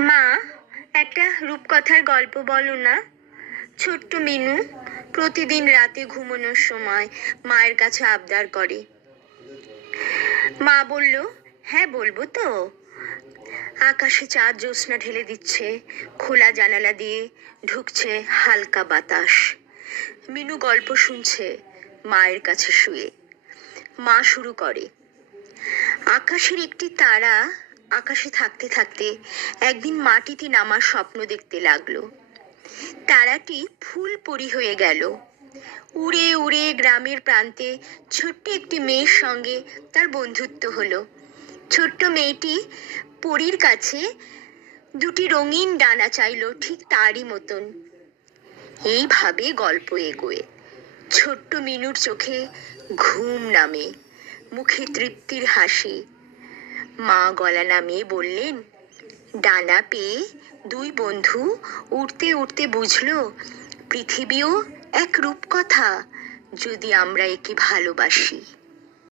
মা, একটা রূপকথার গল্প বলো না। ছোট্ট মিনু প্রতিদিন রাতে ঘুমানোর সময় মায়ের কাছে আবদার করে। মা বলল হ্যাঁ বলব তো। আকাশে চাঁদ জ্যোৎস্না ঢেলে দিচ্ছে, খোলা জানালা দিয়ে ঢুকছে হালকা বাতাস। মিনু গল্প শুনছে মায়ের কাছে শুয়ে। মা শুরু করে, আকাশের একটি তারা আকাশে থাকতে থাকতে একদিন মাটিতে নামার স্বপ্ন দেখতে লাগল। তারাটি ফুল পরি হয়ে গেল। উড়ে উড়ে গ্রামের প্রান্তে ছোট্ট একটি মেয়ের সঙ্গে তার বন্ধুত্ব হলো। ছোট্ট মেয়েটি পরীর কাছে দুটি রঙিন ডানা চাইলো ঠিক তারই মতন। এইভাবে গল্প এগোয়। ছোট্ট মিনুর চোখে ঘুম নামে, মুখে তৃপ্তির হাসি। মা গলা নামিয়ে বললেন, ডানা পেয়ে দুই বন্ধু উঠতে উঠতে বুঝল, পৃথিবীও এক রূপকথা। যদি আমরা একে ভালোবাসি।